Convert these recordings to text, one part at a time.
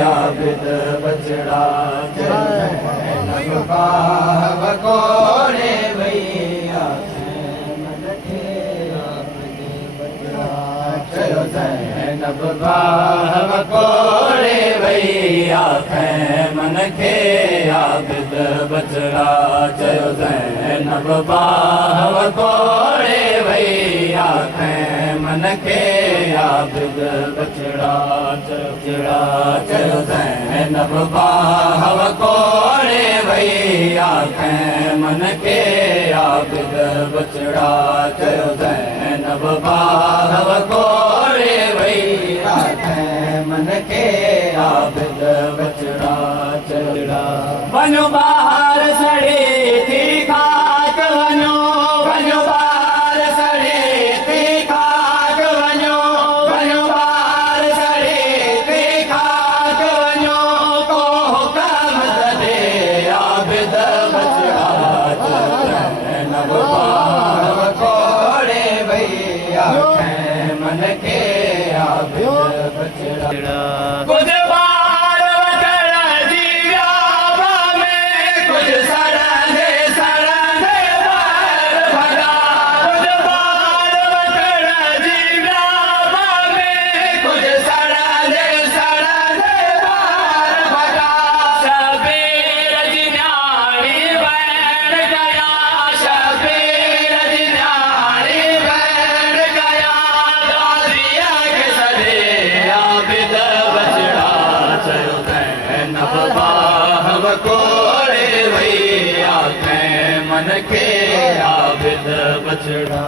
आबिद बचड़ा ज़ैनब बाह कोड़े भैया मन खे आबिद बचड़ा चयो ज़ैनब बाह कोड़े भैया मन खे आबिद बचड़ा चयो ज़ैनब बाह कोड़े भैया मन खे आबिद बचड़ा चयो ज़ैनब बाह कोड़े भैया मन खे आबिद बचड़ा चयो ज़ैनब बाह कोड़े भैया मन खे आबिद बचड़ा चड़ा वञो ॿाहिर सड़े थी खाक वञो वञो ॿाहिर सड़े थी खाक वञो वञो ॿाहिर सड़े थी खाक वञो को हुकम दे आबिद बचड़ा ज़ैनब बाह कोड़े भैया मन खे आबिद बचड़ा कोड़े भैया मन खे आबिद बचड़ा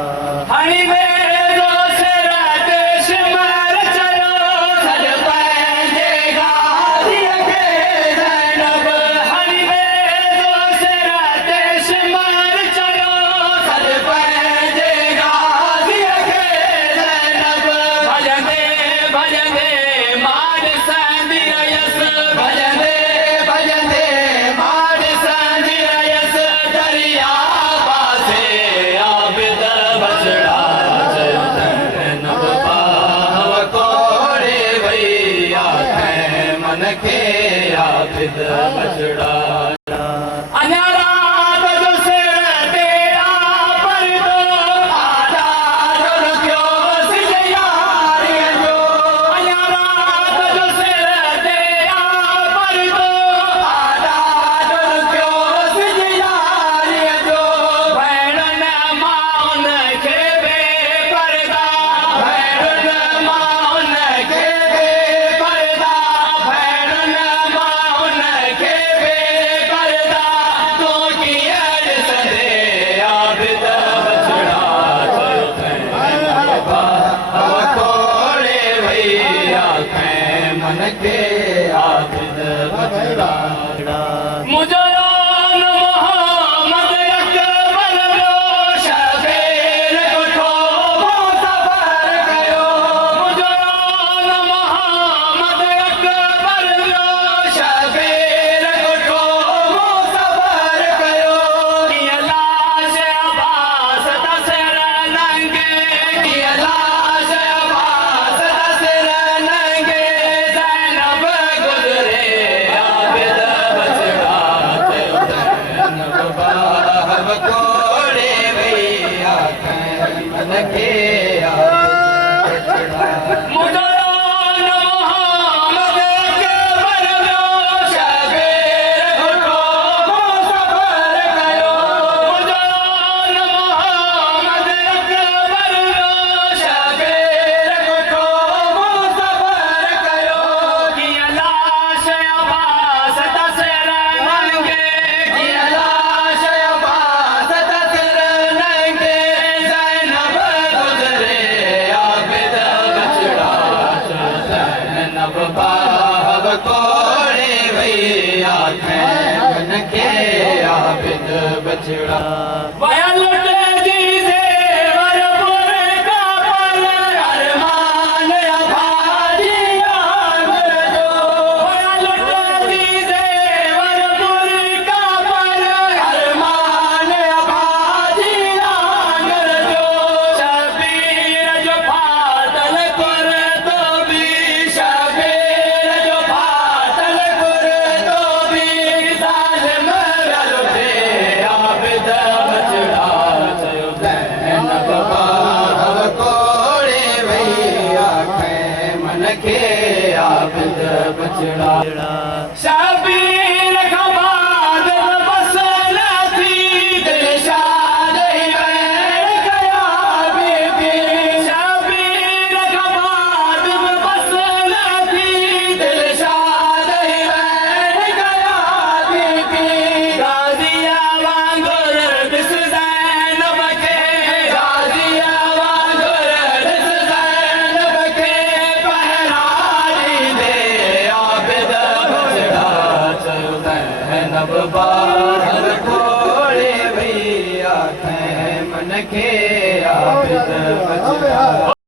हणी वेंदो सिर देश मर चयो सॾ पंहिंजे गादीअ खे ज़ैनब हणी वेंदो सिर देश मर चयो सॾ पंहिंजे गादीअ खे ज़ैनब भॼंदे भॼंदे मां ॾिसंदी रहियसि भॼंदे आबिद बचड़ा अञा रात जो सिर तेरा परदो आज़ाद रखियो सिज यारीअ जो अञा रात जो सिर तेरा परदो आज़ाद रखियो सिज यारीअ जो भेणुनि माउनि खे बेपर्दा भेणुनि माउनि खे बेपर्दा भेणुनि मन खे आबिद बचड़ा मुझो मोहम्मद अकबर जो शबीर उठो सफ़र कयो मुझो मोहम्मद अकबर जो शबीर उठो सफ़र कयो कीअं लाश अब्बास तसर नंगे कीअं लाश अब्बास तसर नंगे कोड़े भैया मन खे मुझो मोहम्मद अकबर जो शबीर उठो सफ़र कयो मुझो मोहम्मद अकबर जो शबीर उठो सफ़र कयो कीअं लाश अब्बास तसर नंगे कीअं लाश अब्बास तसर नंगे ज़ैनब गुज़रे आबिद बचड़ा ज़ैनब बाह कोड़े भैया मन खे आबिद बचड़ा खे आबिद बचड़ा शाबी